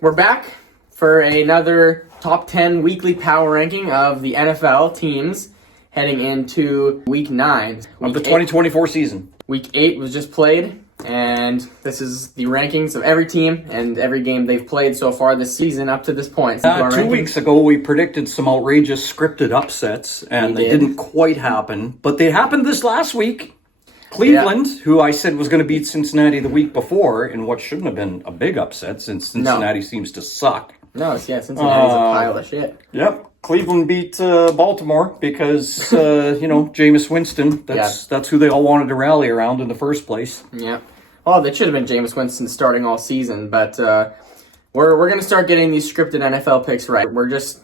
we're back for another top 10 weekly power ranking of the NFL teams heading into week 9 of the 2024 season. Week 8 was just played, and this is the rankings of every team and every game they've played so far this season up to this point. 2 weeks ago, we predicted some outrageous scripted upsets, and they didn't quite happen, but they happened this last week. Cleveland, who I said was going to beat Cincinnati the week before in what shouldn't have been a big upset since Cincinnati seems to suck. Cincinnati's a pile of shit. Yep. Cleveland beat Baltimore because, Jameis Winston. That's who they all wanted to rally around in the first place. Yeah. Well, that should have been Jameis Winston starting all season, but we're going to start getting these scripted NFL picks right. We're just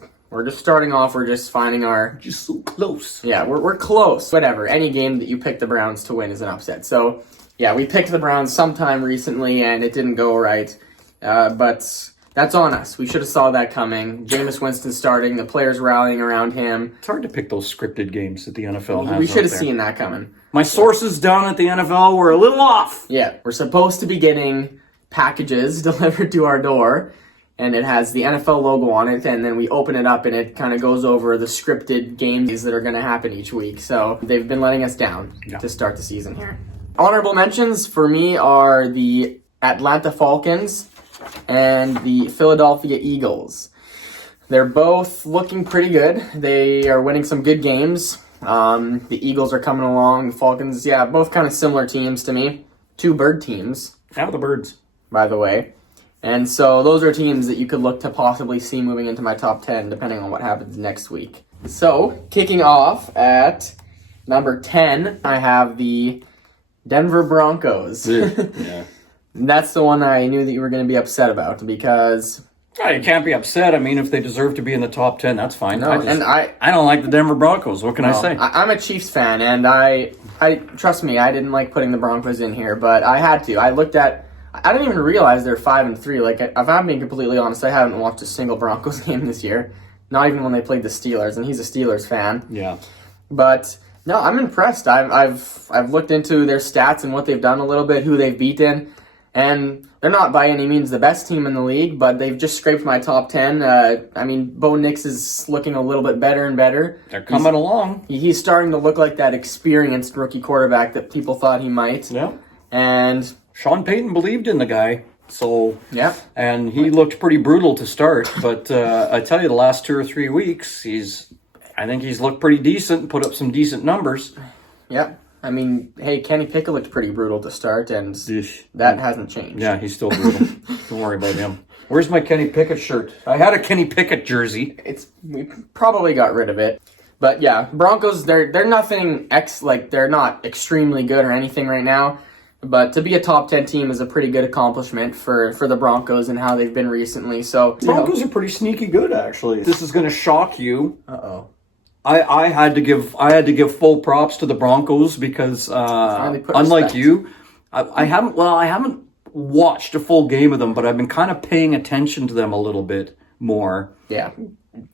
starting off. We're just finding our... Just so close. Yeah, we're close. Whatever. Any game that you pick the Browns to win is an upset. So, yeah, we picked the Browns sometime recently, and it didn't go right. But that's on us. We should have saw that coming. Jameis Winston starting, the players rallying around him. It's hard to pick those scripted games that the NFL has. We should have seen that coming. My sources down at the NFL were a little off. Yeah, we're supposed to be getting packages delivered to our door, and it has the NFL logo on it, and then we open it up, and it kind of goes over the scripted games that are going to happen each week. So they've been letting us down to start the season here. Honorable mentions for me are the Atlanta Falcons and the Philadelphia Eagles. They're both looking pretty good. They are winning some good games. The Eagles are coming along. The Falcons, both kind of similar teams to me. 2 bird teams. How are the birds? By the way. And so those are teams that you could look to possibly see moving into my top 10, depending on what happens next week. So, kicking off at number 10, I have the Denver Broncos. Yeah. That's the one I knew that you were going to be upset about because... You can't be upset. I mean, if they deserve to be in the top 10, that's fine. No, I don't like the Denver Broncos. What can I say? I'm a Chiefs fan, and I trust me, I didn't like putting the Broncos in here, but I had to. I didn't even realize they're 5-3. Like, if I'm being completely honest, I haven't watched a single Broncos game this year. Not even when they played the Steelers, and he's a Steelers fan. Yeah. But no, I'm impressed. I've looked into their stats and what they've done a little bit, who they've beaten, and they're not by any means the best team in the league, but they've just scraped my top 10. Bo Nix is looking a little bit better and better. They're coming along. He's starting to look like that experienced rookie quarterback that people thought he might. Yeah. And Sean Payton believed in the guy. So, yeah. And he looked pretty brutal to start, but I tell you, the last 2 or 3 weeks, I think he's looked pretty decent, put up some decent numbers. Yep. I mean, hey, Kenny Pickett looked pretty brutal to start, and that hasn't changed. Yeah, he's still brutal. Don't worry about him. Where's my Kenny Pickett shirt? I had a Kenny Pickett jersey. We probably got rid of it. But yeah, Broncos, they're nothing they're not extremely good or anything right now. But to be a top 10 team is a pretty good accomplishment for the Broncos and how they've been recently. So Broncos are pretty sneaky good, actually. This is going to shock you. Uh-oh. I had to give full props to the Broncos because unlike you, I haven't watched a full game of them, but I've been kind of paying attention to them a little bit more. Yeah.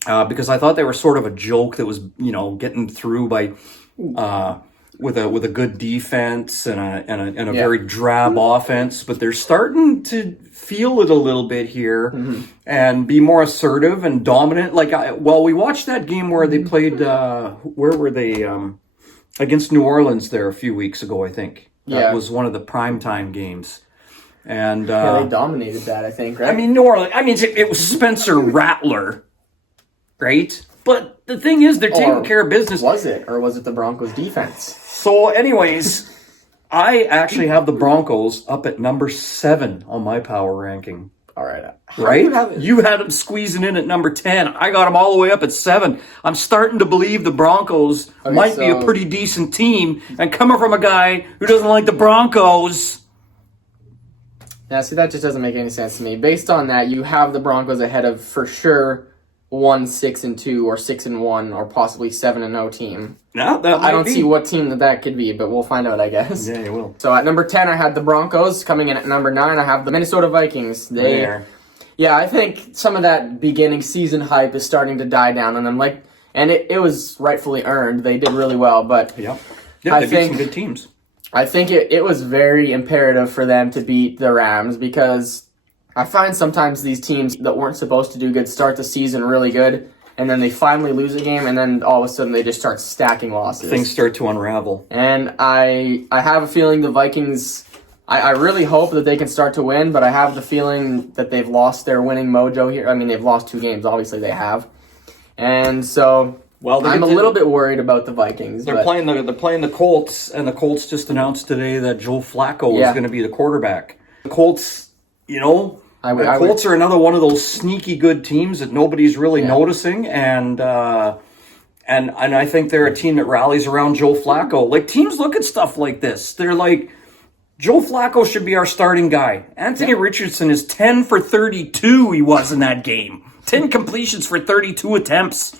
Because I thought they were sort of a joke that was getting through by with a good defense and a very drab offense, but they're starting to feel it a little bit here and be more assertive and dominant. We watched that game where they played, where were they? Against New Orleans there a few weeks ago, I think. That was one of the primetime games. And they dominated that, I think, right? I mean, New Orleans, it was Spencer Rattler, right? But the thing is, they're taking care of business. Was it? Or was it the Broncos defense? So anyways, I actually have the Broncos up at number 7 on my power ranking. All right. Right? You had them squeezing in at number 10. I got them all the way up at 7. I'm starting to believe the Broncos might be a pretty decent team. And coming from a guy who doesn't like the Broncos... Yeah, see, that just doesn't make any sense to me. Based on that, you have the Broncos ahead of, for sure, 1-6-2 or 6-1 or possibly 7-0 team. No, that might I don't see what team that could be, but we'll find out, I guess. Yeah, you will. So at number 10, I had the Broncos. Coming in at number 9, I have the Minnesota Vikings. Yeah, I think some of that beginning season hype is starting to die down on them. And it was rightfully earned. They did really well, but they beat some good teams. I think it was very imperative for them to beat the Rams because I find sometimes these teams that weren't supposed to do good start the season really good, and then they finally lose a game, and then all of a sudden they just start stacking losses. Things start to unravel. And I have a feeling the Vikings, I really hope that they can start to win, but I have the feeling that they've lost their winning mojo here. I mean, they've lost 2 games, obviously they have. And so I'm a little bit worried about the Vikings. They're playing the Colts, and the Colts just announced today that Joe Flacco is going to be the quarterback. The Colts, the Colts are another one of those sneaky good teams that nobody's really noticing, and I think they're a team that rallies around Joe Flacco. Like, teams look at stuff like this. They're like, Joe Flacco should be our starting guy. Anthony Richardson is 10 for 32 he was in that game. 10 completions for 32 attempts.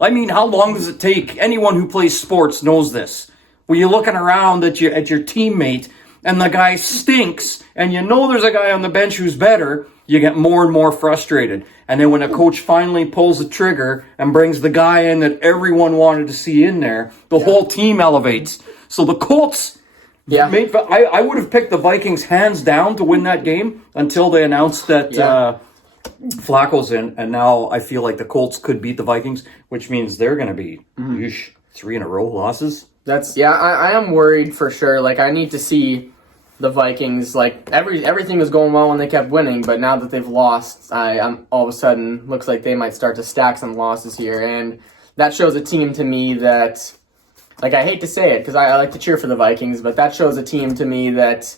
I mean, how long does it take? Anyone who plays sports knows this. When you're looking around at your teammate and the guy stinks, and you know there's a guy on the bench who's better, you get more and more frustrated. And then when a coach finally pulls the trigger and brings the guy in that everyone wanted to see in there, the whole team elevates. So the Colts, I would have picked the Vikings hands down to win that game until they announced that Flacco's in. And now I feel like the Colts could beat the Vikings, which means they're going to be 3 in a row losses. I am worried for sure. Like, I need to see the Vikings, like, everything was going well when they kept winning, but now that they've lost, I'm all of a sudden looks like they might start to stack some losses here, and that shows a team to me that, like, I hate to say it because I like to cheer for the Vikings, but that shows a team to me that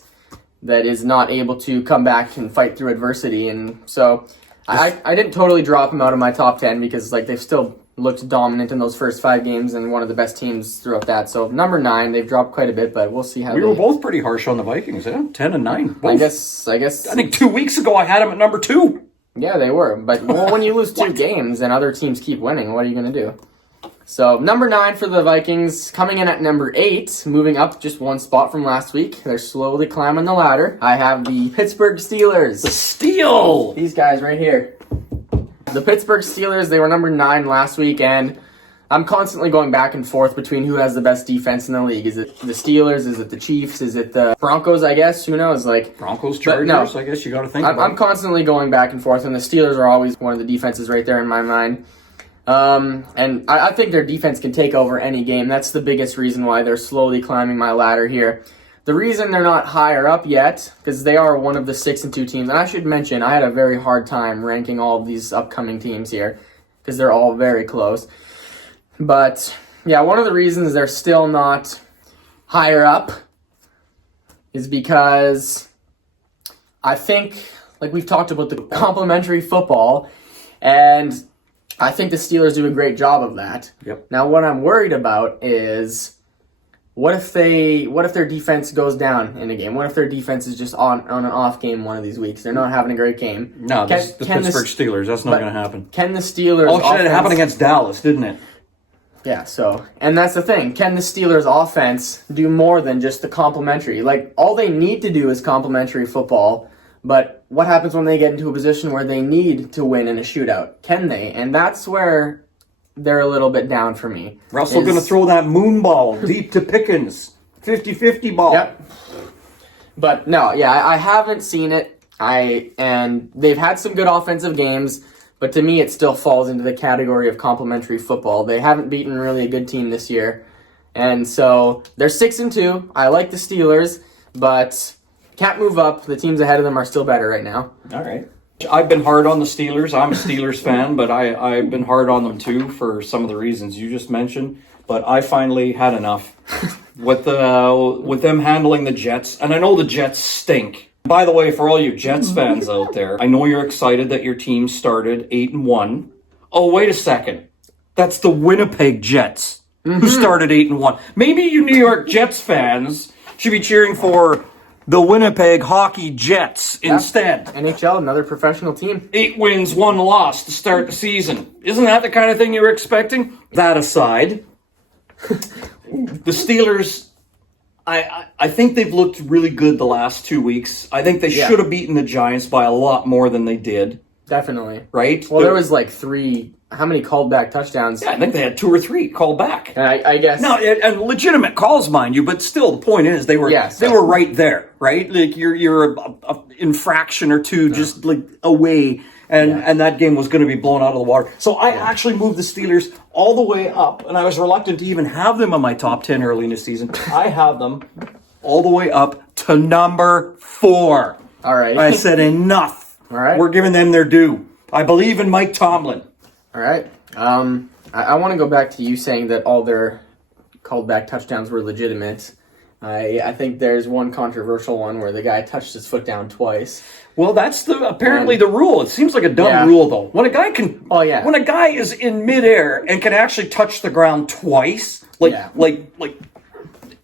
is not able to come back and fight through adversity, and so I didn't totally drop them out of my top 10 because, like, they've still looked dominant in those first 5 games and one of the best teams throughout that. So number 9, they've dropped quite a bit, but we'll see how we were both pretty harsh on the Vikings, 10 and 9. Both. I guess. I think 2 weeks ago I had them at number 2. Yeah, they were. But when you lose 2 games and other teams keep winning, what are you going to do? So number 9 for the Vikings, coming in at number 8, moving up just 1 spot from last week. They're slowly climbing the ladder. I have the Pittsburgh Steelers. The Steel! These guys right here. The Pittsburgh Steelers, they were number 9 last week, and I'm constantly going back and forth between who has the best defense in the league. Is it the Steelers? Is it the Chiefs? Is it the Broncos, I guess? Who knows? Like Broncos, Chargers, I guess you got to think about it. I'm constantly going back and forth, and the Steelers are always one of the defenses right there in my mind. And I think their defense can take over any game. That's the biggest reason why they're slowly climbing my ladder here. The reason they're not higher up yet, because they are one of the 6-2 teams, and I should mention, I had a very hard time ranking all of these upcoming teams here, because they're all very close. But, yeah, one of the reasons they're still not higher up is because I think, like we've talked about, the complementary football, and I think the Steelers do a great job of that. Yep. Now, what I'm worried about is, what if their defense goes down in a game? What if their defense is just on an off game one of these weeks? They're not having a great game. No, the Pittsburgh Steelers, that's not going to happen. Can the Steelers... It happened against Dallas, didn't it? Yeah, and that's the thing. Can the Steelers offense do more than just the complimentary? Like, all they need to do is complimentary football, but what happens when they get into a position where they need to win in a shootout? Can they? And that's where they're a little bit down for me. Russell going to throw that moon ball deep to Pickens. 50-50 ball. Yep. But no, yeah, I haven't seen it. And they've had some good offensive games, but to me it still falls into the category of complimentary football. They haven't beaten really a good team this year. And so they're 6-2. I like the Steelers, but can't move up. The teams ahead of them are still better right now. All right. I've been hard on the Steelers. I'm a Steelers fan, but I've been hard on them too for some of the reasons you just mentioned. But I finally had enough with them handling the Jets. And I know the Jets stink. By the way, for all you Jets fans out there, I know you're excited that your team started 8-1. Oh, wait a second. That's the Winnipeg Jets who started 8-1. Maybe you New York Jets fans should be cheering for the Winnipeg Hockey Jets instead. NHL, another professional team. 8 wins, 1 loss to start the season. Isn't that the kind of thing you were expecting? That aside, the Steelers, I think they've looked really good the last 2 weeks. I think they should have beaten the Giants by a lot more than they did. Definitely. right? Well, there was like how many called back touchdowns? Yeah, I think they had 2 or 3 called back. And I guess. No, and legitimate calls, mind you, but still, the point is they were right there, right? Like you're a infraction or two just like away, and that game was going to be blown out of the water. So I actually moved the Steelers all the way up, and I was reluctant to even have them in my top 10 early in the season. I have them all the way up to number 4. All right. I said enough. All right. We're giving them their due. I believe in Mike Tomlin. All right. I want to go back to you saying that all their called back touchdowns were legitimate. I think there's one controversial one where the guy touched his foot down twice. Well, that's apparently the rule. It seems like a dumb rule, though. When a guy when a guy is in midair and can actually touch the ground twice, like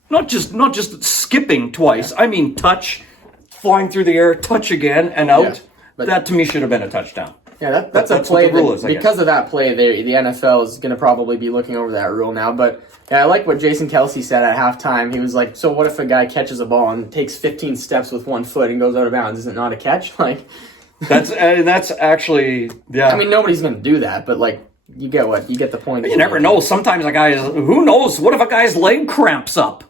not just skipping twice. I mean, touch, flying through the air, touch again, and out. Yeah, but that to me should have been a touchdown. Yeah, that's a play. Because of that play, the NFL is going to probably be looking over that rule now. But yeah, I like what Jason Kelsey said at halftime. He was like, "So what if a guy catches a ball and takes 15 steps with one foot and goes out of bounds? Is it not a catch?" Like, that's actually I mean, nobody's going to do that, but like, you get the point. You never know. Sometimes a guy who knows? What if a guy's leg cramps up?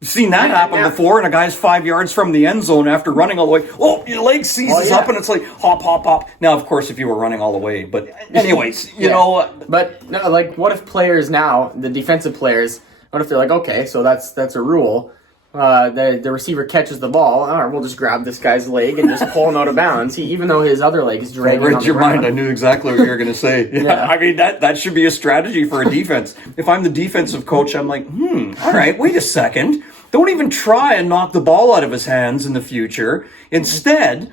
You've seen that happen before, and a guy's 5 yards from the end zone after running all the way. Oh, your leg seizes up, and it's like hop, hop, hop. Now, of course, if you were running all the way, but anyways, you know. But no, like, what if players now, the defensive players, what if they're like, okay, so that's a rule. The receiver catches the ball. All right, we'll just grab this guy's leg and just pull him out of bounds. Even though his other leg is dragging on the ground. Read your mind. I knew exactly what you were going to say. Yeah. I mean, that should be a strategy for a defense. If I'm the defensive coach, I'm like, all right, wait a second. Don't even try and knock the ball out of his hands in the future. Instead,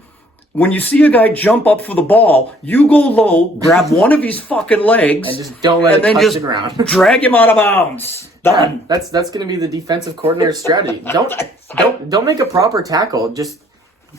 when you see a guy jump up for the ball, you go low, grab one of his fucking legs, and just don't let it touch the ground. Drag him out of bounds. Done. Yeah, that's going to be the defensive coordinator's strategy. Don't make a proper tackle. Just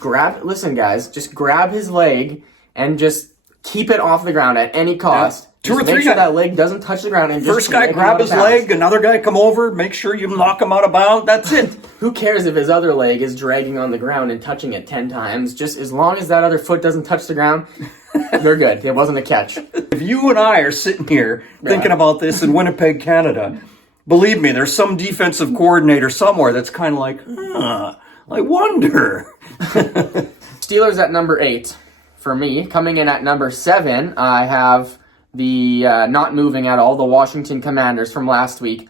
listen, guys, just grab his leg and just keep it off the ground at any cost. Yeah. Two or three make sure that leg doesn't touch the ground. And first guy grab his leg, another guy come over, make sure you knock him out of bounds. That's it. Who cares if his other leg is dragging on the ground and touching it 10 times? Just as long as that other foot doesn't touch the ground, they're good. It wasn't a catch. If you and I are sitting here thinking about this in Winnipeg, Canada, believe me, there's some defensive coordinator somewhere that's kind of like, I wonder. Steelers at number 8 for me. Coming in at number 7, I have the not moving at all, the Washington Commanders from last week.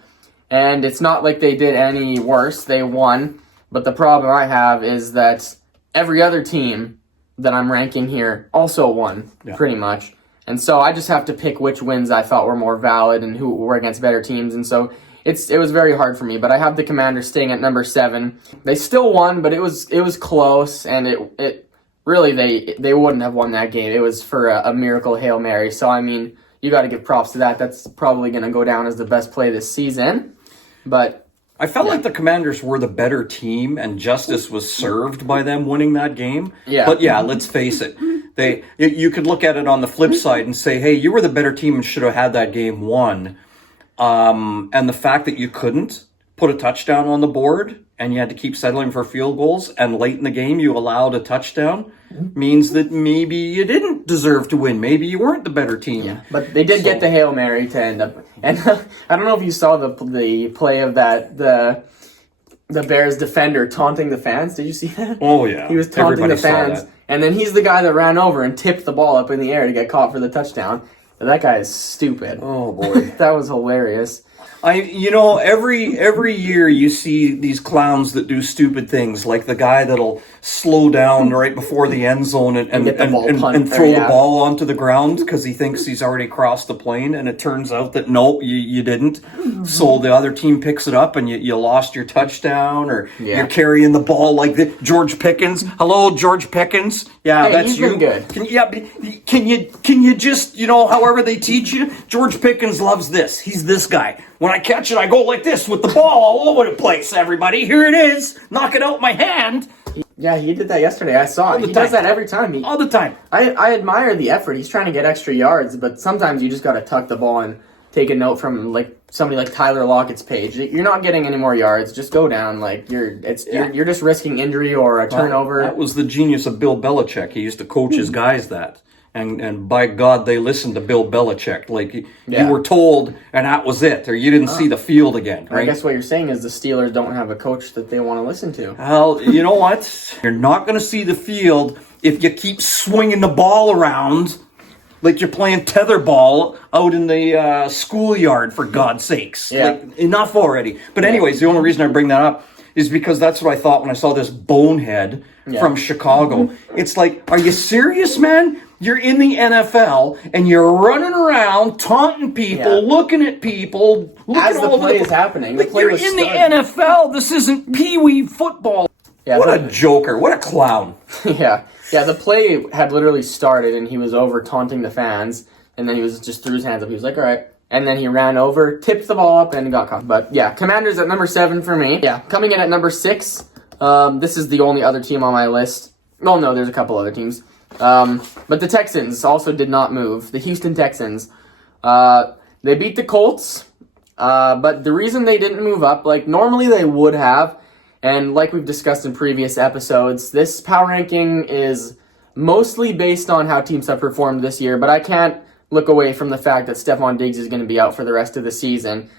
And it's not like they did any worse. They won. But the problem I have is that every other team that I'm ranking here also won, pretty much. And so I just have to pick which wins I thought were more valid and who were against better teams. And so it was very hard for me. But I have the Commanders staying at number 7. They still won, but it was close, and it really, they wouldn't have won that game. It was for a miracle Hail Mary. So, I mean, you got to give props to that. That's probably going to go down as the best play this season. But I felt like the Commanders were the better team, and justice was served by them winning that game. Yeah. But yeah, let's face it. You could look at it on the flip side and say, hey, you were the better team and should have had that game won. And the fact that you couldn't put a touchdown on the board and you had to keep settling for field goals, and late in the game you allowed a touchdown, means that maybe you didn't deserve to win. Maybe you weren't the better team. Yeah, but they did get the Hail Mary to end up. And I don't know if you saw the play of that, the Bears defender taunting the fans. Did you see that? Oh, yeah. He was taunting the fans, and then he's the guy that ran over and tipped the ball up in the air to get caught for the touchdown. That guy is stupid. Oh, boy. That was hilarious. Every year you see these clowns that do stupid things, like the guy that'll slow down right before the end zone and throw the ball onto the ground because he thinks he's already crossed the plane, and it turns out that no, you didn't. Mm-hmm. So the other team picks it up, and you lost your touchdown, or you're carrying the ball like the George Pickens. Hello, George Pickens. Yeah, hey, that's you. Good. Can you just, however they teach you? George Pickens loves this. He's this guy. When I catch it, I go like this with the ball all over the place, everybody. Here it is. Knock it out my hand. Yeah, he did that yesterday. I saw it. He does that every time. All the time. I admire the effort. He's trying to get extra yards, but sometimes you just got to tuck the ball and take a note from like somebody like Tyler Lockett's page. You're not getting any more yards. Just go down. Like you're just risking injury or a turnover. That was the genius of Bill Belichick. He used to coach his guys that. and by God, they listened to Bill Belichick. Like, Yeah. you were told, and that was it, or you didn't see the field again, right? I guess what you're saying is the Steelers don't have a coach that they want to listen to. Well, you know what? You're not going to see the field if you keep swinging the ball around like you're playing tetherball out in the schoolyard, for God's sakes. Yeah. Like, enough already. But anyways, the only reason I bring that up is because that's what I thought when I saw this bonehead from Chicago. It's like, are you serious, man? You're in the NFL and you're running around taunting people, looking at people, As the play is happening, the like, play you're was in started. the NFL. This isn't pee-wee football. Yeah, What a joker. What a clown. Yeah, the play had literally started, and he was over taunting the fans, and then he was just threw his hands up. He was like, all right. And then he ran over, tipped the ball up, and got caught. But yeah, Commanders at number 7 for me. Yeah, coming in at number 6, this is the only other team on my list. Well, no, there's a couple other teams. But the Texans also did not move. The Houston Texans. They beat the Colts, but the reason they didn't move up, like normally they would have, and like we've discussed in previous episodes, this power ranking is mostly based on how teams have performed this year, but I can't look away from the fact that Stephon Diggs is going to be out for the rest of the season.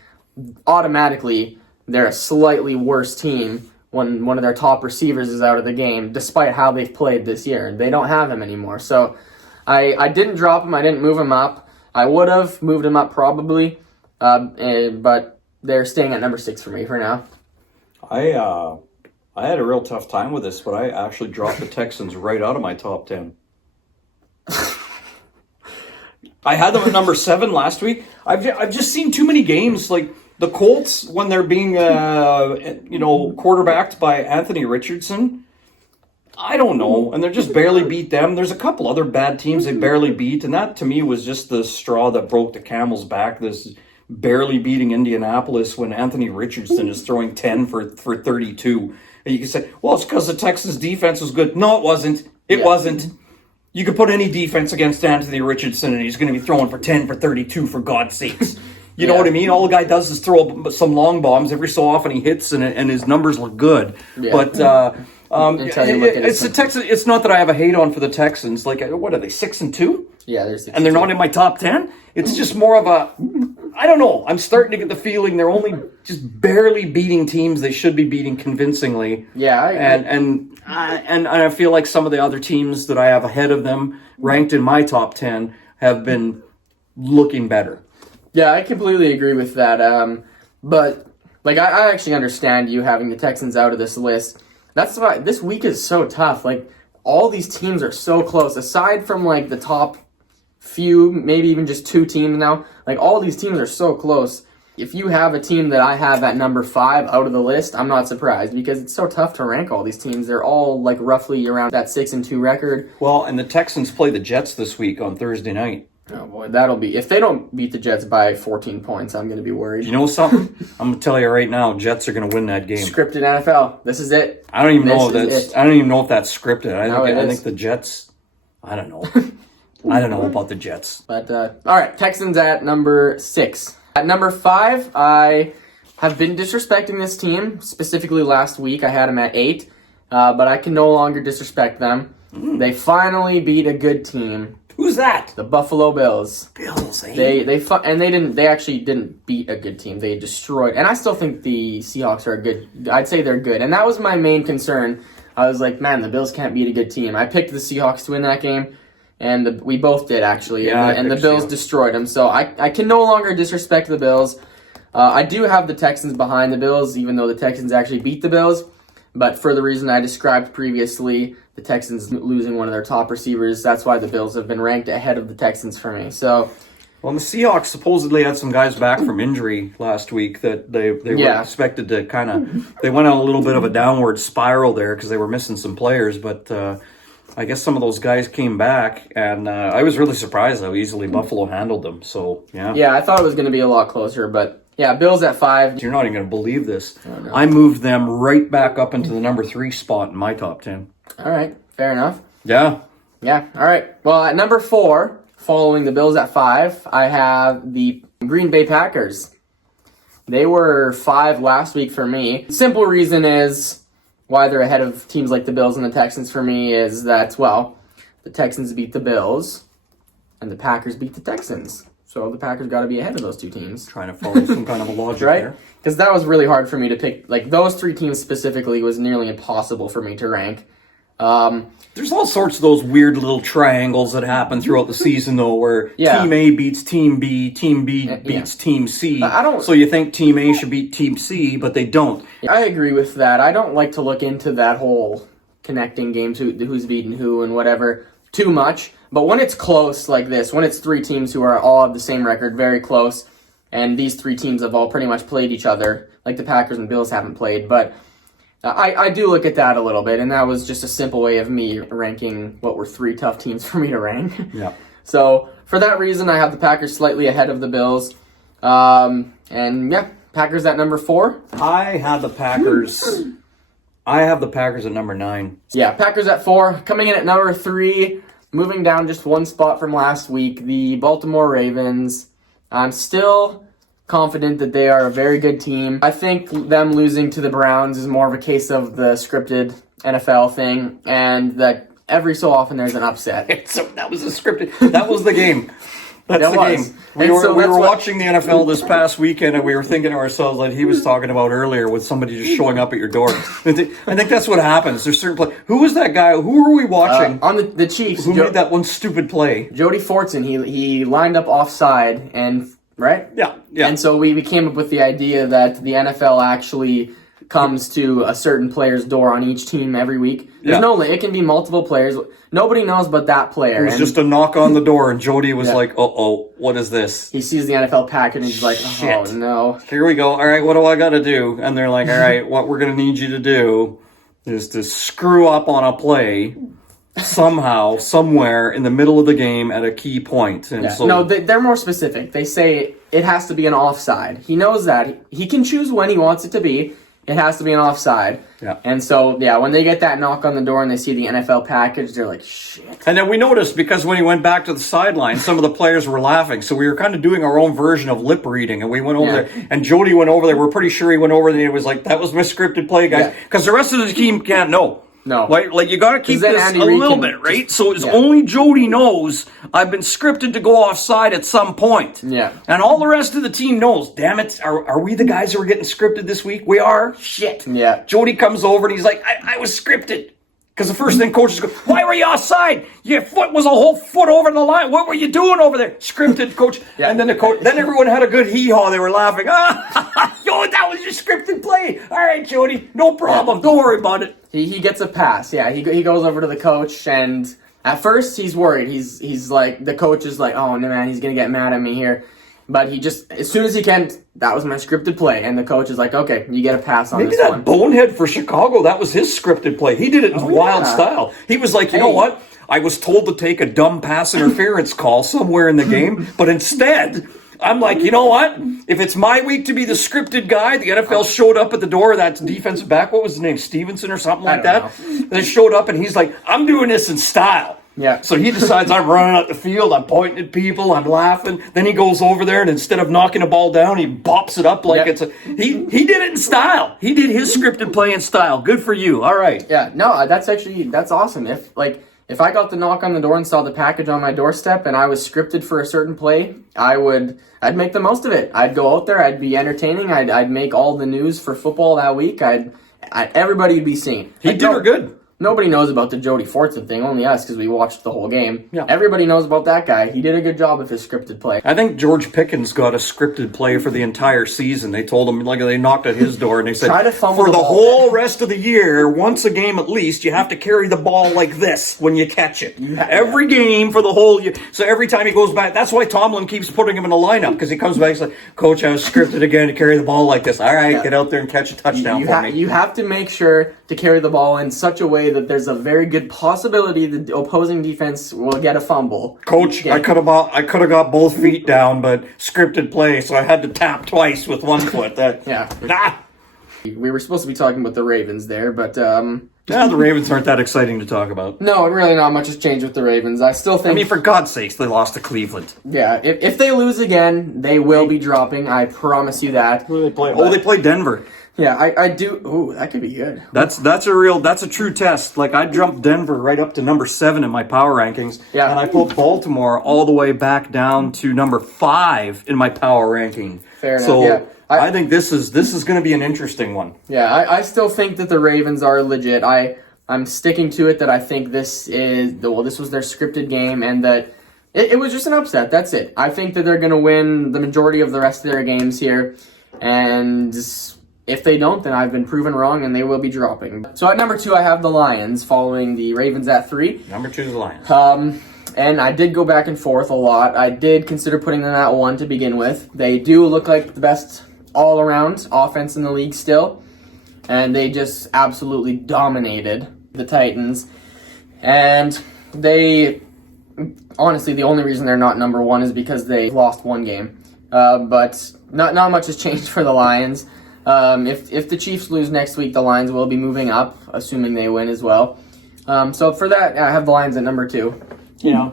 Automatically, they're a slightly worse team when one of their top receivers is out of the game, despite how they've played this year. They don't have him anymore. So I didn't drop him. I didn't move him up. I would have moved him up probably, but they're staying at number 6 for me for now. I had a real tough time with this, but I actually dropped the Texans right out of my top 10. I had them at number 7 last week. I've just seen too many games like the Colts when they're being quarterbacked by Anthony Richardson. I don't know, and they're just barely beat them. There's a couple other bad teams they barely beat, and that to me was just the straw that broke the camel's back. This barely beating Indianapolis when Anthony Richardson is throwing 10 for 32. And you can say, well, it's because the Texans' defense was good. No, it wasn't. It wasn't. You could put any defense against Anthony Richardson, and he's going to be throwing for 10 for 32, for God's sakes. You know what I mean? All the guy does is throw some long bombs. Every so often he hits, and his numbers look good. Yeah. But it's the Texans. It's not that I have a hate on for the Texans. Like, what are they, 6-2? Yeah, they're 6-2. And they're not in my top 10? It's just more of a, I don't know. I'm starting to get the feeling they're only just barely beating teams they should be beating convincingly. Yeah, and I feel like some of the other teams that I have ahead of them, ranked in my top 10, have been looking better. Yeah, I completely agree with that. But like, I actually understand you having the Texans out of this list. That's why this week is so tough. Like, all these teams are so close. Aside from like the top few, maybe even just 2 teams now, like all these teams are so close. If you have a team that I have at number 5 out of the list, I'm not surprised because it's so tough to rank all these teams. They're all like roughly around that 6-2 record. Well, and the Texans play the Jets this week on Thursday night. Oh boy, that'll be, if they don't beat the Jets by 14 points, I'm going to be worried. You know something? I'm going to tell you right now, Jets are going to win that game. Scripted NFL. This is it. I don't even know if that's scripted. I think the Jets, I don't know. I don't know about the Jets. But all right, Texans at number 6. At number 5, I have been disrespecting this team. Specifically last week, I had them at 8, but I can no longer disrespect them. They finally beat a good team. Who's that? The Buffalo Bills. Bills. They actually didn't beat a good team. They destroyed. And I still think the Seahawks are good. I'd say they're good. And that was my main concern. I was like, man, the Bills can't beat a good team. I picked the Seahawks to win that game, and we both did actually. Yeah, and the Bills destroyed them. So I can no longer disrespect the Bills. I do have the Texans behind the Bills, even though the Texans actually beat the Bills. But for the reason I described previously, the Texans losing one of their top receivers, that's why the Bills have been ranked ahead of the Texans for me. So, well, the Seahawks supposedly had some guys back from injury last week that they were expected to kind of, they went on a little bit of a downward spiral there because they were missing some players, but I guess some of those guys came back, and I was really surprised how easily Buffalo handled them. So, yeah. Yeah, I thought it was going to be a lot closer, but yeah, Bills at 5. You're not even going to believe this. Oh, no. I moved them right back up into the number 3 spot in my top 10. All right, fair enough. Yeah. Yeah, all right. Well, at number 4, following the Bills at 5, I have the Green Bay Packers. They were 5 last week for me. Simple reason is why they're ahead of teams like the Bills and the Texans for me is that, well, the Texans beat the Bills. and the Packers beat the Texans. So the Packers got to be ahead of those two teams. Trying to follow some kind of a logic Right? there. Because that was really hard for me to pick. Like, those three teams specifically was nearly impossible for me to rank. There's all sorts of those weird little triangles that happen throughout the season, though, where Yeah. Team A beats Team B beats Team C. I don't- So you think Team A should beat Team C, but they don't. I agree with that. I don't like to look into that whole connecting games, who's beating who and whatever, too much. But when it's close like this, when it's three teams who are all of the same record, very close, and these three teams have all pretty much played each other, like the Packers and Bills haven't played, but I do look at that a little bit, and that was just a simple way of me ranking what were three tough teams for me to rank. Yeah. So for that reason, I have the Packers slightly ahead of the Bills. And yeah, Packers at number 4. I have the Packers at number 9. Yeah, Packers at 4. Coming in at number 3, moving down just one spot from last week, the Baltimore Ravens. I'm still confident that they are a very good team. I think them losing to the Browns is more of a case of the scripted NFL thing, and that every so often there's an upset. So that was a scripted. That was the game. That's That the was. game. We And were, so we that's were what- watching the NFL this past weekend, and we were thinking to ourselves, like he was talking about earlier, with somebody just showing up at your door. I think that's what happens. There's certain play. Who was that guy? Who were we watching? On the Chiefs, who made that one stupid play? Jody Fortson, he lined up offside, and right? Yeah. And so we came up with the idea that the NFL actually comes to a certain player's door on each team every week. There's no it can be multiple players. Nobody knows but that player. It was and just a knock on the door, and Jody was like, "Uh-oh, what is this?" he sees the NFL package, and he's like, "Oh Shit. no!" Here we go. All right, what do I got to do? And they're like, "All right, what we're going to need you to do is to screw up on a play somehow, somewhere in the middle of the game at a key point." And so, No, they're more specific. They say it has to be an offside. He knows that. He can choose when he wants it to be. It has to be an offside. Yeah. And so, when they get that knock on the door and they see the NFL package, they're like, shit. and then we noticed, because when he went back to the sideline, some of the players were laughing. So we were kind of doing our own version of lip reading, and we went over there, and Jody went over there. We're pretty sure he went over there, and he was like, "That was my scripted play, guys," because the rest of the team can't know. No. Like you got to keep then this Andy a Reid little can bit, right? just- So it's only Jody knows I've been scripted to go offside at some point. Yeah. And all the rest of the team knows, damn it, are we the guys who are getting scripted this week? We are? Shit. Yeah. Jody comes over and he's like, I was scripted. Because the first thing coaches go, "Why were you offside? Your foot was a whole foot over the line. What were you doing over there?" Scripted, coach. Yeah. And then then everyone had a good hee-haw. They were laughing. Yo, that was your scripted play. All right, Jody, no problem. Don't worry about it. He gets a pass. Yeah, he goes over to the coach, and at first he's worried. He's like, the coach is like, "Oh no, man, he's gonna get mad at me here." But he just, as soon as he can, "That was my scripted play," and the coach is like, "Okay, you get a pass on Maybe this that one." bonehead for Chicago, that was his scripted play. He did it in wild yeah. style. He was like, you know what? I was told to take a dumb pass interference call somewhere in the game, but instead, I'm like, you know what? If it's my week to be the scripted guy, the NFL showed up at the door, that defensive back, what was his name, Stevenson or something like that? They showed up and he's like, "I'm doing this in style." Yeah. So he decides, I'm running out the field, I'm pointing at people, I'm laughing. Then he goes over there and instead of knocking a ball down, he bops it up like it's a... He did it in style. He did his scripted play in style. Good for you. All right. Yeah, no, that's awesome. If I got the knock on the door and saw the package on my doorstep and I was scripted for a certain play, I'd make the most of it. I'd go out there, I'd be entertaining, I'd make all the news for football that week. Everybody would be seen. He did her good. Nobody knows about the Jody Fortson thing, only us, because we watched the whole game. Yeah. Everybody knows about that guy. He did a good job of his scripted play. I think George Pickens got a scripted play for the entire season. They told him, like, they knocked at his door and they said, Try to fumble for the the ball." whole rest of the year, once a game at least, you have to carry the ball like this when you catch it. Every game for the whole year. So every time he goes back, that's why Tomlin keeps putting him in the lineup, because he comes back and says, "Coach, I was scripted again to carry the ball like this." All right, get out there and catch a touchdown for me. You have to make sure to carry the ball in such a way that there's a very good possibility the opposing defense will get a fumble. Coach, Yeah. I could have got both feet down, but scripted play, so I had to tap twice with one foot. Yeah. Nah. We were supposed to be talking about the Ravens there, but The Ravens aren't that exciting to talk about. no, really not much has changed with the Ravens. I still think, I mean, for God's sakes, they lost to Cleveland. yeah, if they lose again, they will be dropping. I promise you that. They play Denver. Yeah, I do. Ooh, that could be good. That's a true test. Like I jumped Denver right up to number 7 in my power rankings, Yeah. and I put Baltimore all the way back down to number 5 in my power ranking. Fair enough, So yeah. I think this is going to be an interesting one. Yeah, I still think that the Ravens are legit. I'm sticking to it that I think this was their scripted game, and that it was just an upset. That's it. I think that they're going to win the majority of the rest of their games here, and if they don't, then I've been proven wrong, and they will be dropping. So at number 2, I have the Lions, following the Ravens at 3. Number 2 is the Lions. And I did go back and forth a lot. I did consider putting them at 1 to begin with. They do look like the best all-around offense in the league still, and they just absolutely dominated the Titans. And they, honestly, the only reason they're not number 1 is because they lost 1 game. But not much has changed for the Lions. If the Chiefs lose next week, the Lions will be moving up, assuming they win as well. So for that, I have the Lions at number 2. Yeah.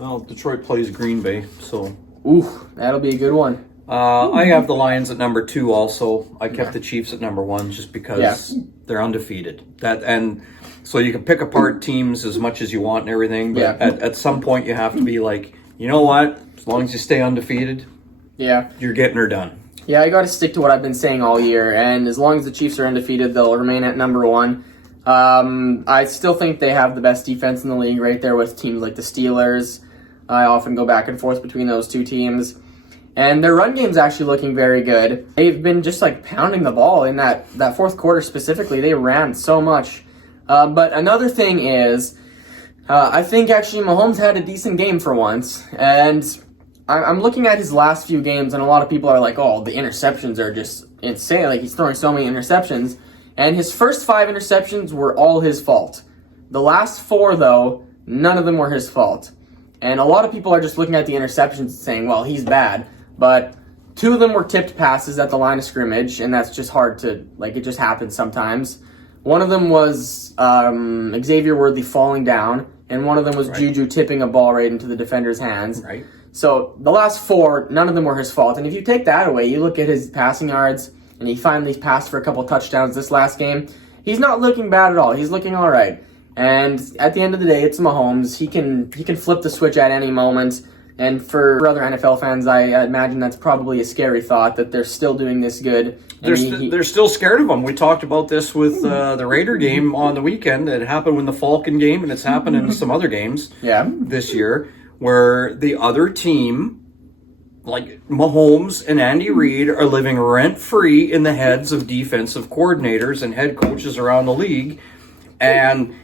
Well, Detroit plays Green Bay, so. Ooh, that'll be a good one. I have the Lions at number 2 also. I kept the Chiefs at number 1 just because they're undefeated. And so you can pick apart teams as much as you want and everything, but at some point you have to be like, you know what? As long as you stay undefeated, you're getting her done. Yeah, I got to stick to what I've been saying all year, and as long as the Chiefs are undefeated, they'll remain at number 1. I still think they have the best defense in the league, right there with teams like the Steelers. I often go back and forth between those two teams. And their run game's actually looking very good. They've been just like pounding the ball in that fourth quarter specifically. They ran so much. But another thing is, I think actually Mahomes had a decent game for once. And I'm looking at his last few games, and a lot of people are like, oh, the interceptions are just insane. Like, he's throwing so many interceptions. And his first 5 interceptions were all his fault. The last 4, though, none of them were his fault. And a lot of people are just looking at the interceptions and saying, well, he's bad. But 2 of them were tipped passes at the line of scrimmage, and that's just hard to, like, it just happens sometimes. One of them was Xavier Worthy falling down, and one of them was Juju tipping a ball right into the defender's hands. Right. So the last 4, none of them were his fault. And if you take that away, you look at his passing yards, and he finally passed for a couple touchdowns this last game. He's not looking bad at all. He's looking all right. And at the end of the day, it's Mahomes. He can flip the switch at any moment. And for other NFL fans, I imagine that's probably a scary thought that they're still doing this good. They're still scared of him. We talked about this with the Raider game on the weekend. It happened in the Falcon game, and it's happened in some other games this year, where the other team, like Mahomes and Andy Reid, are living rent-free in the heads of defensive coordinators and head coaches around the league. And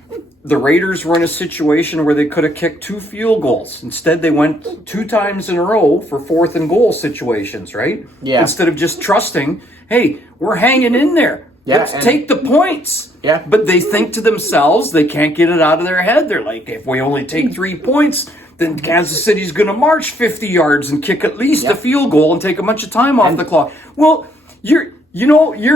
the Raiders were in a situation where they could have kicked 2 field goals. Instead, they went 2 times in a row for 4th and goal situations, right? Yeah. Instead of just trusting, hey, we're hanging in there. Yeah, Let's take the points. Yeah. But they think to themselves, they can't get it out of their head. They're like, if we only take 3 points, then Kansas City's going to march 50 yards and kick at least a field goal and take a bunch of time off the clock. Well, you're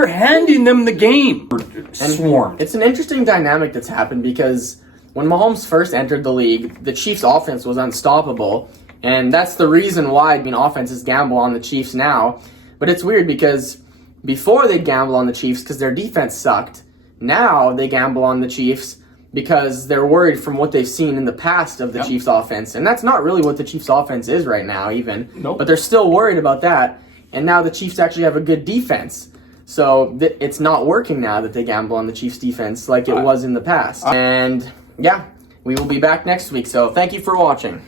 handing them the game. Swarmed. It's an interesting dynamic that's happened because when Mahomes first entered the league, the Chiefs' offense was unstoppable. And that's the reason why offenses gamble on the Chiefs now. But it's weird because before they'd gamble on the Chiefs because their defense sucked. Now they gamble on the Chiefs because they're worried from what they've seen in the past of the Chiefs' offense. And that's not really what the Chiefs' offense is right now even. Nope. But they're still worried about that. And now the Chiefs actually have a good defense. So it's not working now that they gamble on the Chiefs' defense like it was in the past. And yeah, we will be back next week. So thank you for watching.